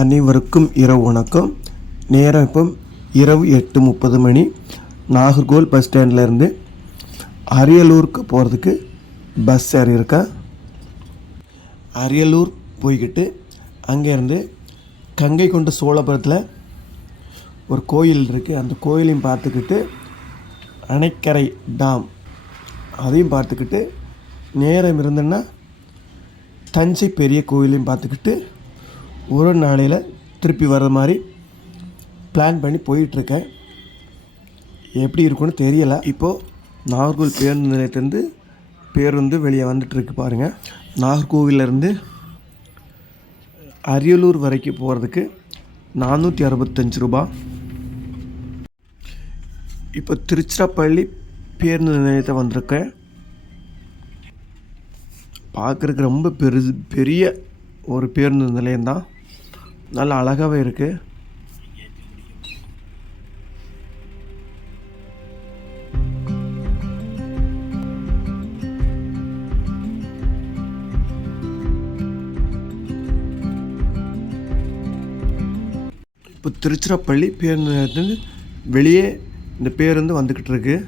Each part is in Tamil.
அனைவருக்கும் இரவு வணக்கம். நேரம் இப்போ இரவு 8:30 மணி. நாகர்கோவில் பஸ் ஸ்டாண்ட்லேருந்து அரியலூருக்கு போகிறதுக்கு பஸ் ஏறியிருக்கேன். அரியலூர் போய்கிட்டு அங்கேருந்து கங்கை கொண்ட சோழபுரத்தில் ஒரு கோயில் இருக்குது. அந்த கோயிலையும் பார்த்துக்கிட்டு அணைக்கரை டாம் அதையும் பார்த்துக்கிட்டு நேரம் இருந்தேன்னா தஞ்சை பெரிய கோயிலையும் பார்த்துக்கிட்டு ஒரு நாளையில் திருப்பி வர்ற மாதிரி பிளான் பண்ணி போயிட்டுருக்கேன். எப்படி இருக்குன்னு தெரியலை. இப்போது நாகர்கோவில் பேருந்து நிலையத்திலேருந்து பேருந்து வெளியே வந்துட்டுருக்கு பாருங்கள். நாகர்கோவிலேருந்து அரியலூர் வரைக்கும் போகிறதுக்கு 465 ரூபா. இப்போ திருச்சிராப்பள்ளி பேருந்து நிலையத்தை வந்திருக்கேன். பார்க்குறதுக்கு ரொம்ப பெரிய ஒரு பேருந்து நிலையம்தான். நல்லா அழகாகவே இருக்குது. இப்போ திருச்சிராப்பள்ளி பேருந்து நிலையத்துலேருந்து வெளியே இந்த பேருந்து வந்துக்கிட்டு இருக்கு.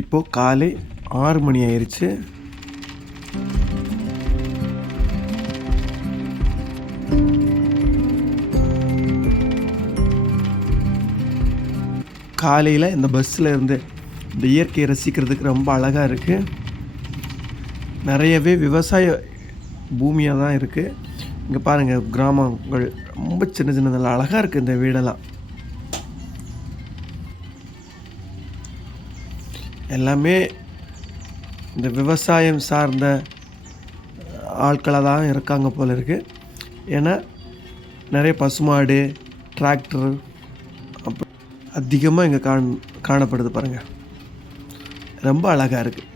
இப்போது காலை 6 மணி ஆயிடுச்சு. காலையில் இந்த பஸ்ஸில் இருந்து இந்த இயற்கையை ரசிக்கிறதுக்கு ரொம்ப அழகாக இருக்குது. நிறையவே விவசாய பூமியாக தான் இருக்குது. இங்கே பாருங்கள், கிராமங்கள் ரொம்ப சின்ன சின்னதெல்லாம் அழகாக இருக்குது. இந்த வீடெல்லாம் எல்லாமே இந்த விவசாயம் சார்ந்த ஆட்களாக தான் இருக்காங்க போல் இருக்குது. ஏன்னா நிறைய பசுமாடு, டிராக்டர் அப்போ அதிகமாக இங்கே காணப்படுது பாருங்கள். ரொம்ப அழகாக இருக்குது.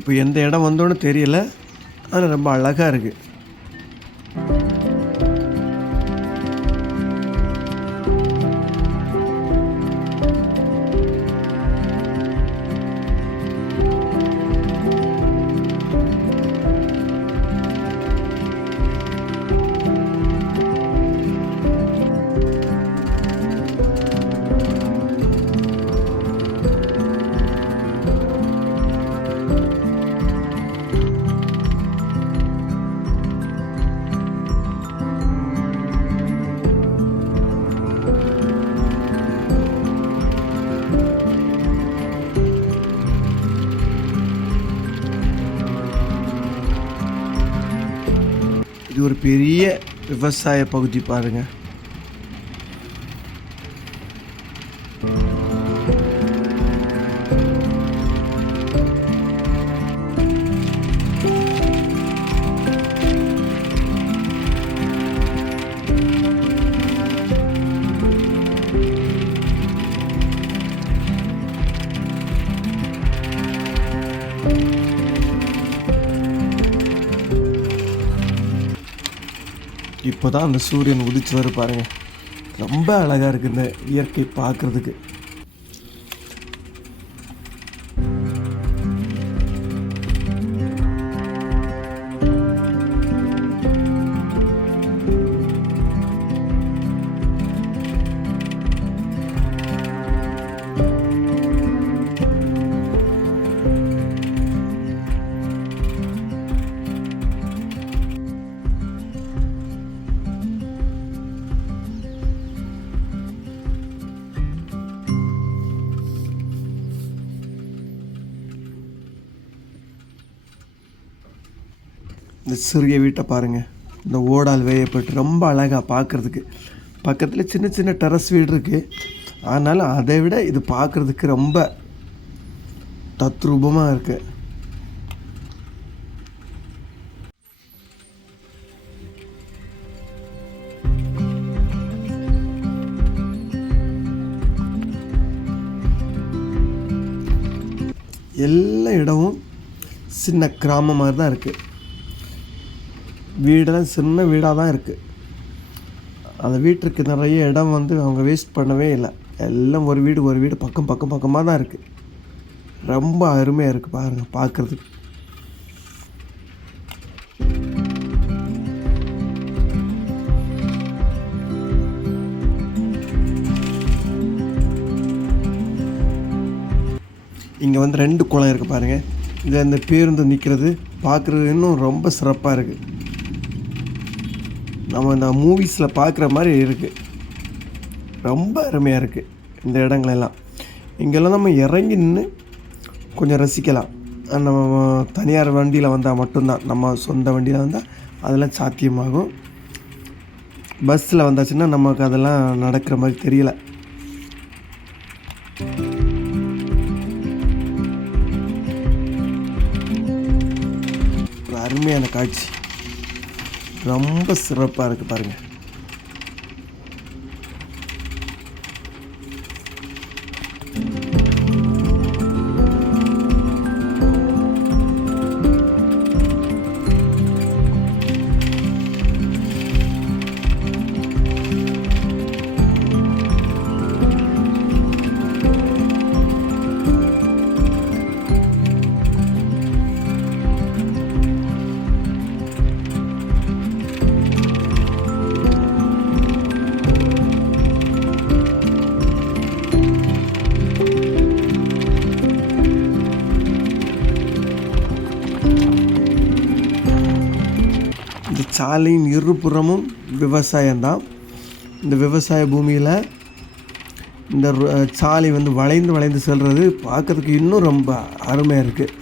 இப்போ எந்த இடம் வந்தோன்னு தெரியல, ஆனால் ரொம்ப அழகாக இருக்குது. இது ஒரு பெரிய விவசாய பகுதி பாருங்கள். இப்போ தான் அந்த சூரியன் உதிச்சு வர பாருங்கள். ரொம்ப அழகாக இருக்குது இந்த இயற்கை பார்க்குறதுக்கு. இந்த சிறிய வீட்டை பாருங்கள், இந்த ஓடால் வேயப்பட்டு ரொம்ப அழகாக பார்க்குறதுக்கு. பக்கத்தில் சின்ன சின்ன டெரஸ் வீடு இருக்குது. ஆனாலும் அதை விட இது பார்க்குறதுக்கு ரொம்ப தத்ரூபமாக இருக்குது. எல்லா இடமும் சின்ன கிராமம் மாதிரி தான் இருக்குது. வீடெல்லாம் சின்ன வீடாக தான் இருக்குது. அந்த வீட்டுக்கு நிறைய இடம் அவங்க வேஸ்ட் பண்ணவே இல்லை. எல்லாம் ஒரு வீடு பக்கம் பக்கமாக தான் இருக்குது. ரொம்ப அருமையாக இருக்குது பாருங்கள் பார்க்குறதுக்கு. இங்கே 2 குளம் இருக்குது பாருங்கள். இதில் இந்த பேருந்து நிற்கிறது பார்க்குறது இன்னும் ரொம்ப சிறப்பாக இருக்குது. நம்ம இந்த மூவிஸில் பார்க்குற மாதிரி இருக்குது. ரொம்ப அருமையாக இருக்குது இந்த இடங்களெல்லாம். இங்கெல்லாம் நம்ம இறங்கி நின்று கொஞ்சம் ரசிக்கலாம். நம்ம தனியார் வண்டியில் வந்தால் மட்டும்தான், நம்ம சொந்த வண்டியில் வந்தால் அதெல்லாம் சாத்தியமாகும். பஸ்ஸில் வந்தாச்சுன்னா நமக்கு அதெல்லாம் நடக்கிற மாதிரி தெரியல. ஒரு அருமையான காட்சி, ரொம்ப சிறப்பாக இருக்குது பாருங்கள். இந்த சாலையின் இருபுறமும் விவசாயம்தான். இந்த விவசாய பூமியில் இந்த சாலை வளைந்து செல்வது பார்க்குறதுக்கு இன்னும் ரொம்ப அருமையாக இருக்குது.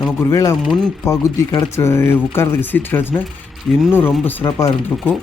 நமக்கு ஒரு வேளை முன் பகுதி கிடச்சி உட்காரதுக்கு சீட் கிடச்சுன்னா இன்னும் ரொம்ப சிறப்பாக இருந்திருக்கும்.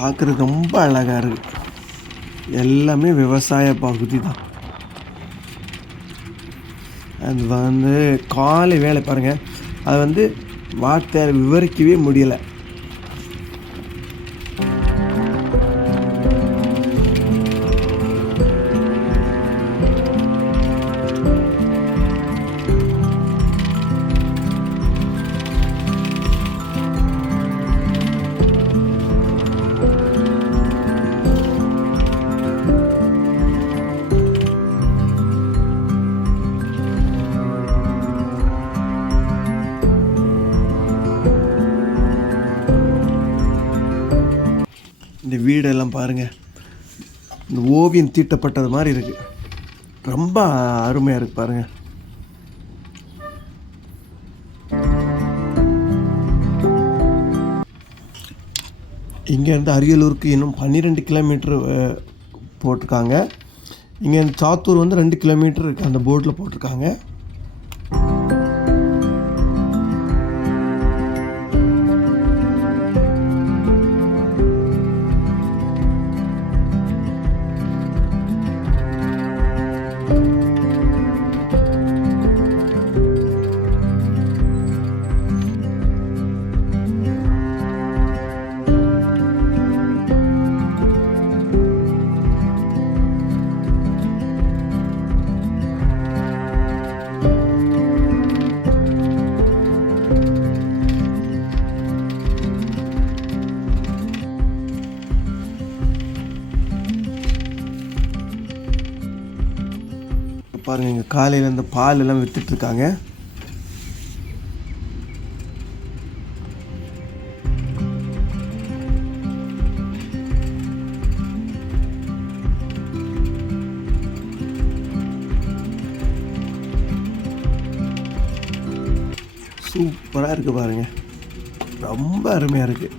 பார்க்குறது ரொம்ப அழகாக இருக்குது. எல்லாமே விவசாய பகுதி தான். அது காலை வேலை பாருங்கள், அது வார்த்தையால் விவரிக்கவே முடியலை. இந்த வீடெல்லாம் பாருங்கள், இந்த ஓவியம் தீட்டப்பட்டது மாதிரி இருக்குது. ரொம்ப அருமையாக இருக்குது பாருங்கள். இங்கேருந்து அரியலூருக்கு இன்னும் 12 கிலோமீட்ரு போட்டிருக்காங்க. இங்கேருந்து சாத்தூர் 2 கிலோமீட்டர் இருக்குது, அந்த போர்டில் போட்டிருக்காங்க. காலையில் இந்த பால் எல்லாம் விற்றுட்ருக்காங்க. சூப்பராக இருக்குது பாருங்கள், ரொம்ப அருமையாக இருக்குது.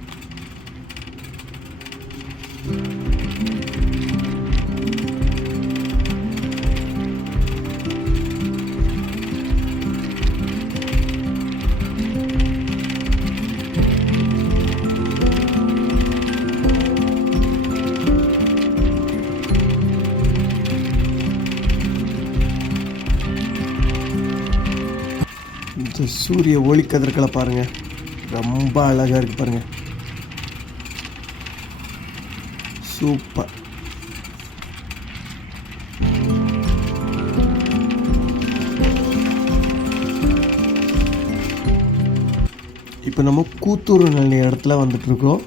இந்த சூரிய ஒளி கதிர்களை பாருங்கள், ரொம்ப அழகாக இருக்குது பாருங்கள், சூப்பர். இப்போ நம்ம கூத்தூர் நல்ல இடத்துல வந்துட்டுருக்கோம்.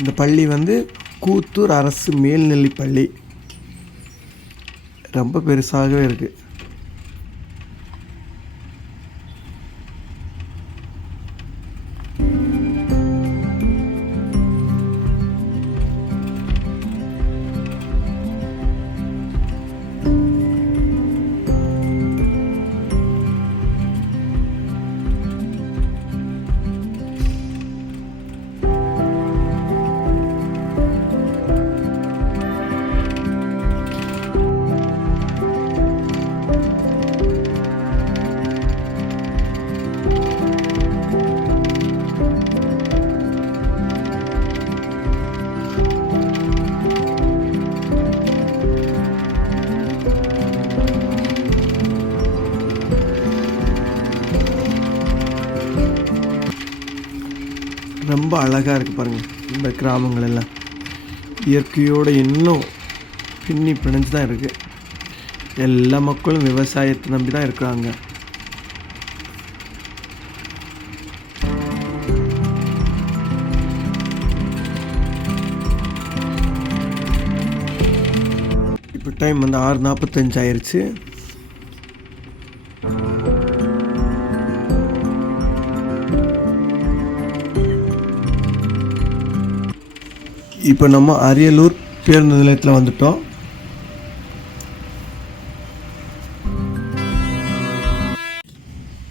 இந்த பள்ளி வந்து கூத்தூர் அரசு மேல்நிலை பள்ளி, ரொம்ப பெருசாகவே இருக்குது. ரொம்ப அழகாக இருக்குது பாருங்கள். இந்த கிராமங்கள் எல்லாம் இயற்கையோடு இன்னும் பின்னி பிணைஞ்சு தான் இருக்குது. எல்லா மக்களும் விவசாயத்தை நம்பி தான் இருக்காங்க. இப்போ டைம் வந்து 6:45 ஆயிடுச்சு. இப்போ நம்ம அரியலூர் பேருந்து நிலையத்தில் வந்துட்டோம்.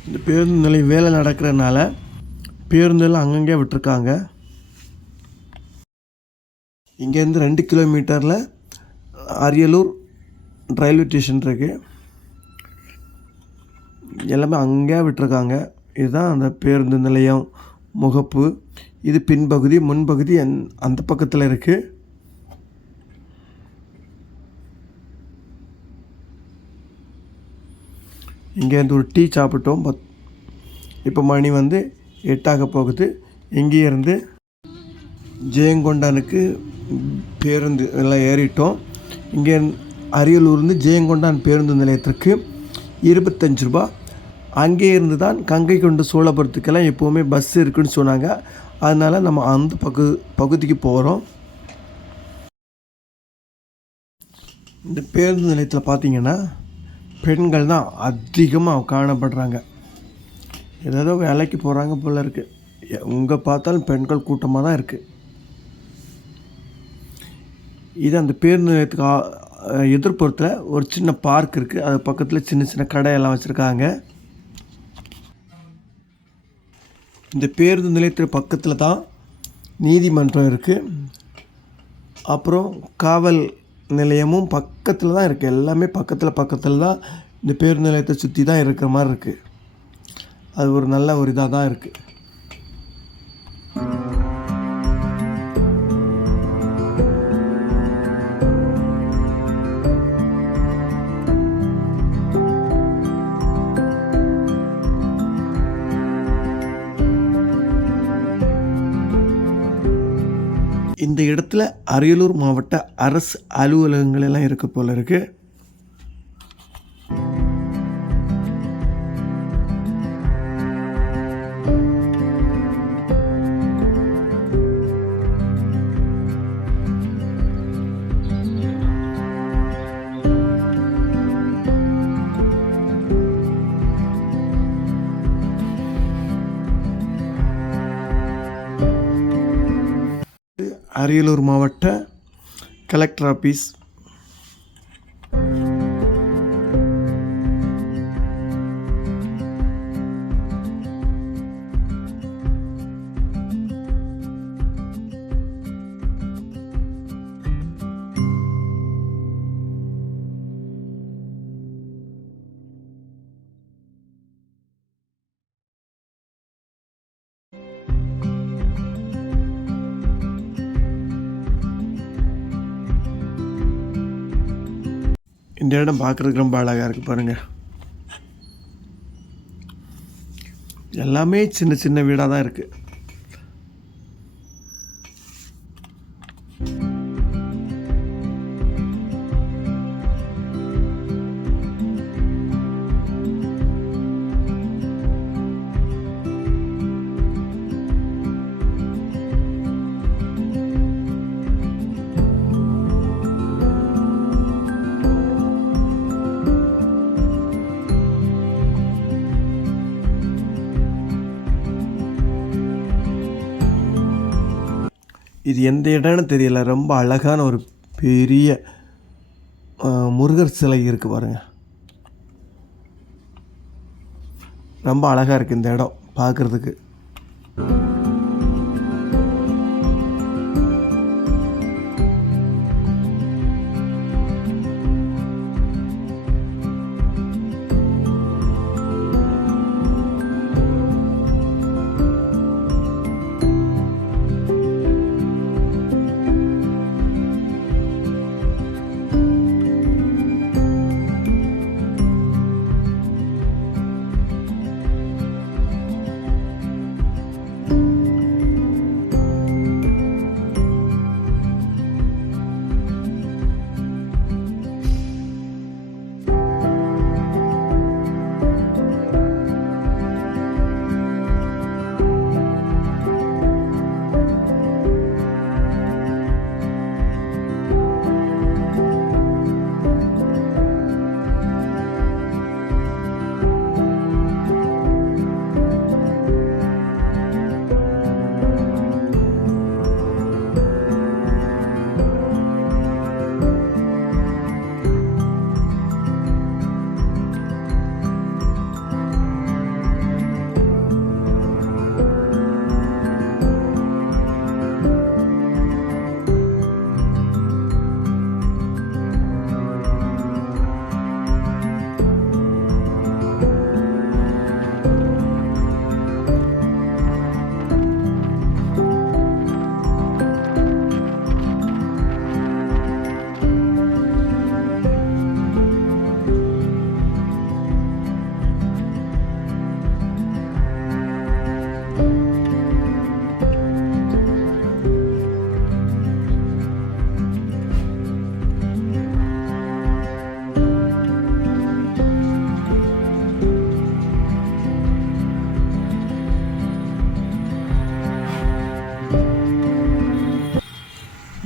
இந்த பேருந்து நிலையம் வேலை நடக்கிறதுனால பேருந்தெல்லாம் அங்கங்கே விட்டுருக்காங்க. இங்கேருந்து 2 கிலோமீட்டரில் அரியலூர் ரயில்வே ஸ்டேஷன் இருக்குது. எல்லாமே அங்கே விட்டுருக்காங்க. இதுதான் அந்த பேருந்து நிலையம் முகப்பு. இது பின்பகுதி, முன்பகுதி அந்த பக்கத்தில் இருக்குது. இங்கேருந்து ஒரு டீ சாப்பிட்டோம். இப்போ மணி வந்து 8 போகுது. இங்கேருந்து ஜெயங்கொண்டானுக்கு பேருந்து எல்லாம் ஏறிட்டோம். இங்கே அரியலூர்லேருந்து ஜெயங்கொண்டான் பேருந்து நிலையத்திற்கு 25 ரூபா. அங்கே இருந்து தான் கங்கை கொண்ட சோழபுரத்துக்கெல்லாம் எப்போவுமே பஸ் இருக்குதுன்னு சொன்னாங்க. அதனால் நம்ம அந்த பகுதிக்கு போகிறோம். இந்த பேருந்து நிலையத்தில் பார்த்திங்கன்னா பெண்கள் தான் அதிகமாக காணப்படுறாங்க. ஏதோ வேலைக்கு போகிறாங்க போல் இருக்குது. எங்கே பார்த்தாலும் பெண்கள் கூட்டமாக தான் இருக்குது. இது அந்த பேருந்து நிலையத்துக்கு எதிர்ப்புறத்தில் ஒரு சின்ன பார்க் இருக்குது. அது பக்கத்தில் சின்ன சின்ன கடையெல்லாம் வச்சுருக்காங்க. இந்த பேருந்து நிலையத்துக்கு பக்கத்தில் தான் நீதிமன்றம் இருக்குது. அப்புறம் காவல் நிலையமும் பக்கத்தில் தான் இருக்குது. எல்லாமே பக்கத்தில் தான் இந்த பேருந்து நிலையத்தை சுற்றி தான் இருக்கிற மாதிரி இருக்குது. அது ஒரு நல்ல ஒரு இதாக தான் இருக்குது. இந்த இந்த இடத்துல அரியலூர் மாவட்ட அரசு அலுவலகங்கள் எல்லாம் இருக்க போல இருக்குது. அரியலூர் மாவட்ட கலெக்டர் ஆஃபீஸ். இந்த இடம் பார்க்குறதுக்கு ரொம்ப அழகாக இருக்குது பாருங்கள். எல்லாமே சின்ன சின்ன வீடாக தான் இருக்குது. இது எந்த இடம்னு தெரியல, ரொம்ப அழகான ஒரு பெரிய முருகர் சிலை இருக்குது பாருங்கள். ரொம்ப அழகாக இருக்குது இந்த இடம் பார்க்குறதுக்கு.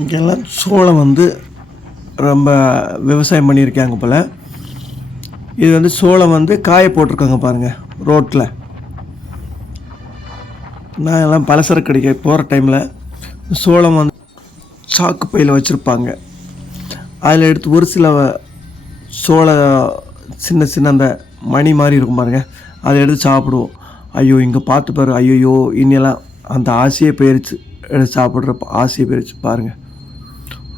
இங்கெல்லாம் சோளம் வந்து ரொம்ப விவசாயம் பண்ணியிருக்காங்க போல். இது வந்து சோளம் வந்து காய போட்டிருக்காங்க பாருங்கள் ரோட்டில். நான் எல்லாம் பலசரக்கு கடைக்கு போகிற டைமில் சோளம் வந்து சாக்கு பையில் வச்சுருப்பாங்க. அதில் எடுத்து ஒரு சில சோள சின்ன சின்ன அந்த மணி மாதிரி இருக்கும் பாருங்கள், அதை எடுத்து சாப்பிடுவோம். ஐயோ இங்கே பார்த்து பாரு, ஐயோ இன்னெல்லாம் அந்த ஆசையே போயிடுச்சு, எடுத்து சாப்பிட்ற ஆசையே போயிடுச்சு பாருங்கள்.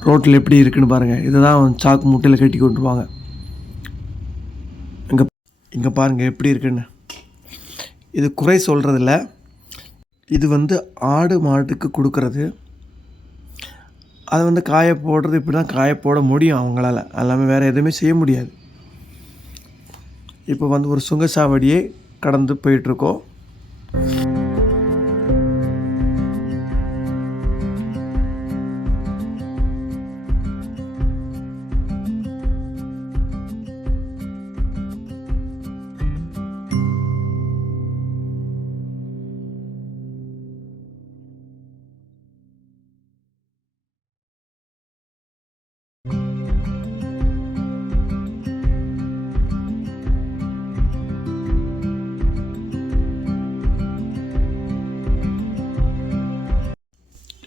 ரோட்டில் எப்படி இருக்குன்னு பாருங்கள். இதை தான் சாக்கு முட்டையில் கட்டி கொண்டுருவாங்க. இங்கே பாருங்கள் எப்படி இருக்குன்னு. இது குறை சொல்கிறதில்ல, இது வந்து ஆடு மாட்டுக்கு கொடுக்கறது. அதை வந்து காய போடுறது இப்படி தான் காய போட முடியும் அவங்களால, எல்லாமே வேறு எதுவுமே செய்ய முடியாது. இப்போ வந்து ஒரு சுங்கச்சாவடியே கடந்து போயிட்டுருக்கோம்.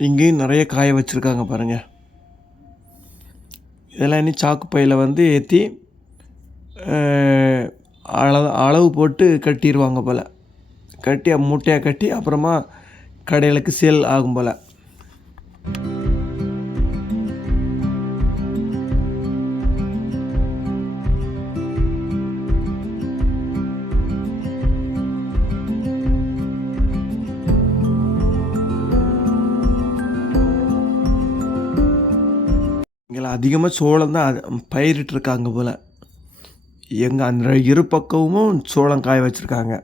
இங்கேயும் நிறைய காய வச்சுருக்காங்க பாருங்கள். இதெல்லாம் இனி சாக்கு பையில் வந்து ஏற்றி அளவு போட்டு கட்டிடுவாங்க போல். கட்டி மூட்டையாக கட்டி அப்புறமா கடைகளுக்கு சேல் ஆகும் போல். இங்கே அதிகமாக சோளம் தான் பயிரிட்டுருக்காங்க போல். எங்கள் அந்த இரு பக்கமும் சோளம் காய வச்சுருக்காங்க.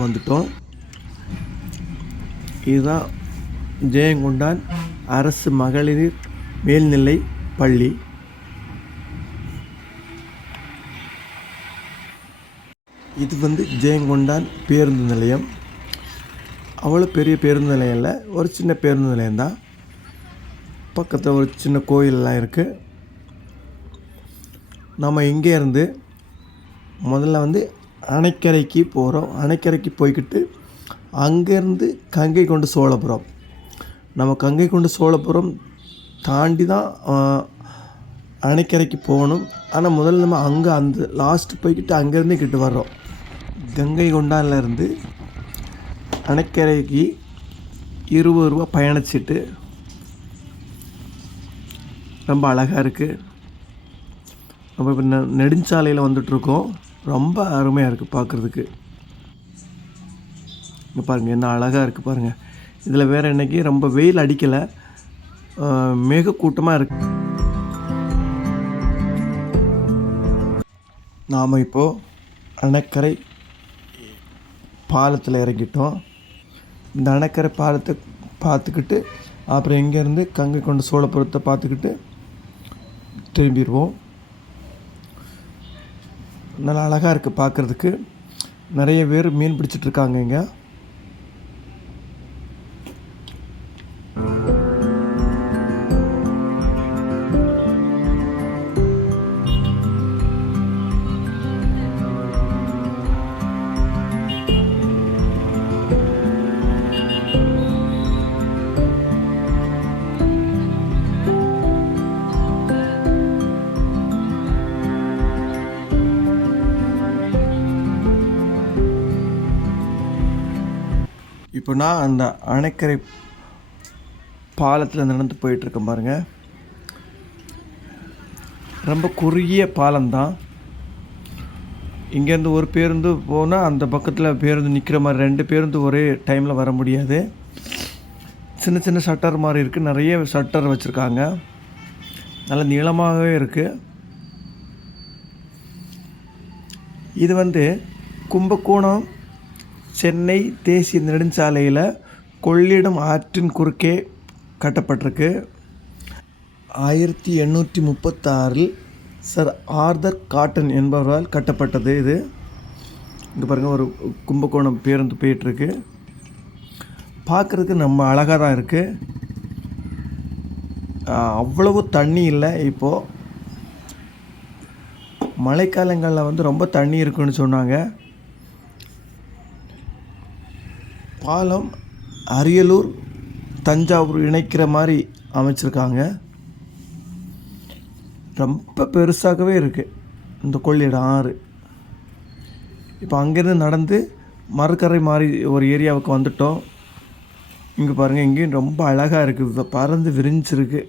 வந்துட்டோம். இதுதான் ஜெயங்கொண்டான் அரசு மகளிர் மேல்நிலை பள்ளி. இது வந்து ஜெயங்கொண்டான் பேருந்து நிலையம். அவ்வளோ பெரிய பேருந்து நிலையம் இல்லை, ஒரு சின்ன பேருந்து நிலையம்தான். பக்கத்தில் ஒரு சின்ன கோயிலெலாம் இருக்குது. நம்ம இங்கே இருந்து முதல்ல வந்து அணைக்கரைக்கு போகிறோம். அணைக்கரைக்கு போய்கிட்டு அங்கேருந்து கங்கை கொண்ட சோழபுரம். நம்ம கங்கை கொண்ட சோழபுரம் தாண்டி தான் அணைக்கரைக்கு போகணும். ஆனால் முதல்ல நம்ம அங்கே அந்த லாஸ்ட்டு போய்கிட்டு அங்கேருந்தே கிட்ட வர்றோம். கங்கை கொண்டான்லேருந்து அணைக்கரைக்கு 20 ரூபா பயணச்சீட்டு. ரொம்ப அழகாக இருக்குது. நம்ம இப்போ நெடுஞ்சாலையில் வந்துட்ருக்கோம். ரொம்ப அருமையாக இருக்குது பார்க்குறதுக்கு. இங்கே பாருங்கள் என்ன அழகாக இருக்குது பாருங்கள். இதில் வேறு இன்றைக்கி ரொம்ப வெயில் அடிக்கலை, மேகக்கூட்டமாக இருக்குது. நாம் இப்போது அணைக்கரை பாலத்தில் இறங்கிட்டோம். இந்த அணைக்கரை பாலத்தை பார்த்துக்கிட்டு அப்புறம் இங்கேருந்து கங்கை கொண்ட சோழபுரத்தை பார்த்துக்கிட்டு திரும்பிடுவோம். நல்லா அழகாக இருக்குது பார்க்குறதுக்கு. நிறைய பேர் மீன் பிடிச்சிட்ருக்காங்க இங்கே. இப்போ நான் அந்த அணைக்கரை பாலத்தில் நடந்து போயிட்டுருக்கேன் பாருங்கள். ரொம்ப குறுகிய பாலம்தான். இங்கேருந்து ஒரு பேருந்து போனால் அந்த பக்கத்தில் பேருந்து நிற்கிற மாதிரி 2 பேருந்து ஒரே டைமில் வர முடியாது. சின்ன சின்ன ஷட்டர் மாதிரி இருக்குது. நிறைய ஷட்டர் வச்சுருக்காங்க. நல்ல நீளமாகவே இருக்குது. இது வந்து கும்பகோணம் சென்னை தேசிய நெடுஞ்சாலையில் கொள்ளிடம் ஆற்றின் குறுக்கே கட்டப்பட்டிருக்கு. 1836 சர் ஆர்தர் காட்டன் என்பவரால் கட்டப்பட்டது இது. இங்கே பாருங்கள், ஒரு கும்பகோணம் பேருந்து போயிட்டுருக்கு. பார்க்குறதுக்கு நம்ம அழகாக தான் இருக்குது. அவ்வளவு தண்ணி இல்லை. இப்போது மழைக்காலங்களில் வந்து ரொம்ப தண்ணி இருக்குன்னு சொன்னாங்க. பாலம் அரியலூர் தஞ்சாவூர் இணைக்கிற மாதிரி அமைச்சிருக்காங்க. ரொம்ப பெருசாகவே இருக்குது இந்த கொள்ளிடம் ஆறு. இப்போ அங்கேருந்து நடந்து மறுக்கரை மாதிரி ஒரு ஏரியாவுக்கு வந்துட்டோம். இங்கே பாருங்கள், இங்கேயும் ரொம்ப அழகாக இருக்குது, பறந்து விரிஞ்சிருக்கு.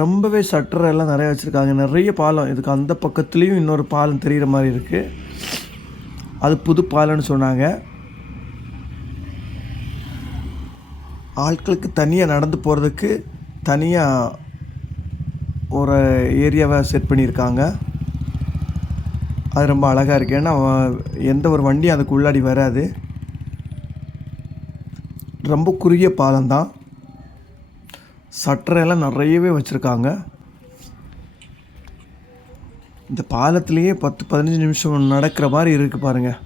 ரொம்பவே ஷட்டர் எல்லாம் நிறைய வச்சுருக்காங்க. நிறைய பாலம் இதுக்கு அந்த பக்கத்துலேயும் இன்னொரு பாலம் தெரிகிற மாதிரி இருக்குது. அது புது பாலம்னு சொன்னாங்க. ஆட்களுக்கு தனியாக நடந்து போகிறதுக்கு தனியாக ஒரு ஏரியாவை செட் பண்ணியிருக்காங்க. அது ரொம்ப அழகாக இருக்குது. ஏன்னா எந்த ஒரு வண்டியும் அதுக்கு உள்ளாடி வராது. ரொம்ப குறுகிய பாலம்தான். சட்டரெல்லாம் நிறையவே வச்சுருக்காங்க. இந்த பாலத்திலேயே 10-15 நிமிஷம் நடக்கிற மாதிரி இருக்குது பாருங்கள்.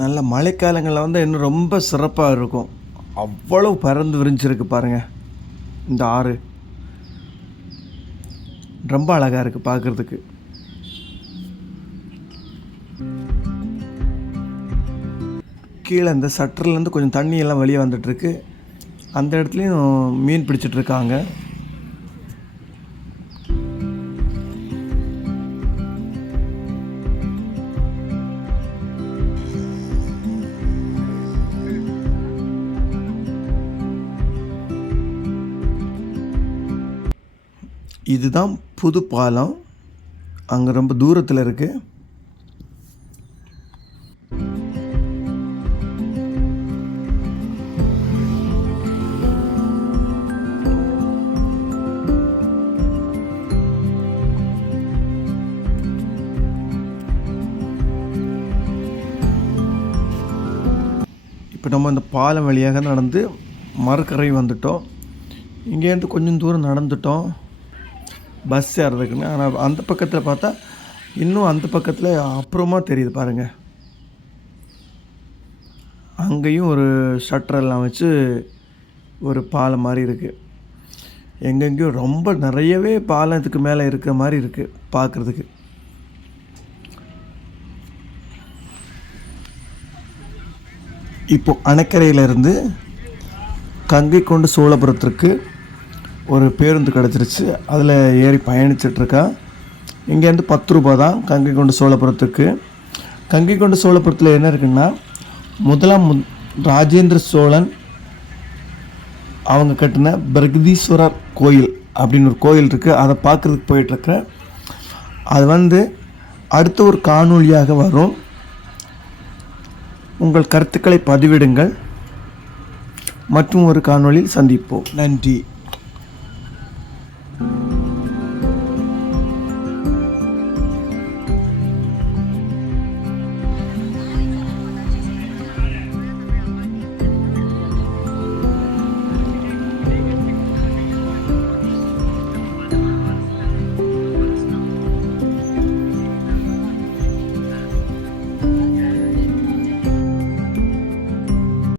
நல்ல மழைக்காலங்களில் வந்து இன்னும் ரொம்ப சிறப்பாக இருக்கும். அவ்வளோ பறந்து விரிஞ்சிருக்கு பாருங்கள். இந்த ஆறு ரொம்ப அழகாக இருக்குது பார்க்குறதுக்கு. கீழே இந்த சட்டர்லேருந்து கொஞ்சம் தண்ணியெல்லாம் வெளியே வந்துட்டுருக்கு. அந்த இடத்துலையும் மீன் பிடிச்சிட்ருக்காங்க. இதுதான் புது பாலம். அங்கே ரொம்ப தூரத்தில் இருக்குது. இப்போ நம்ம இந்த பாலம் வழியாக நடந்து மறுக்கரை வந்துட்டோம். இங்கேருந்து கொஞ்சம் தூரம் நடந்துட்டோம் பஸ் ஏறதுக்குன்னு. ஆனால் அந்த பக்கத்தில் பார்த்தா இன்னும் அந்த பக்கத்தில் அப்புறமா தெரியுது பாருங்கள். அங்கேயும் ஒரு ஷட்டரெல்லாம் வச்சு ஒரு பாலம் மாதிரி இருக்குது. எங்கெங்கேயும் ரொம்ப நிறையவே பாலத்துக்கு மேலே இருக்கிற மாதிரி இருக்குது பார்க்குறதுக்கு. இப்போது அணைக்கரையிலேருந்து கங்கை கொண்டு சோழபுரத்திற்கு ஒரு பேருந்து கிடச்சிருச்சு. அதில் ஏறி பயணிச்சிட்ருக்கா. இங்கேருந்து 10 ரூபா தான் கங்கை கொண்டு சோழபுரத்துக்கு. கங்கை கொண்டு சோழபுரத்தில் என்ன இருக்குன்னா, முதலாம் ராஜேந்திர சோழன் அவங்க கட்டின பிரகதீஸ்வரர் கோயில் அப்படின்னு ஒரு கோயில் இருக்குது. அதை பார்க்குறதுக்கு போயிட்டுருக்கேன். அது வந்து அடுத்த ஒரு காணொளியாக வரும். உங்கள் கருத்துக்களை பதிவிடுங்கள். மற்றும் ஒரு காணொளியில் சந்திப்போம். நன்றி.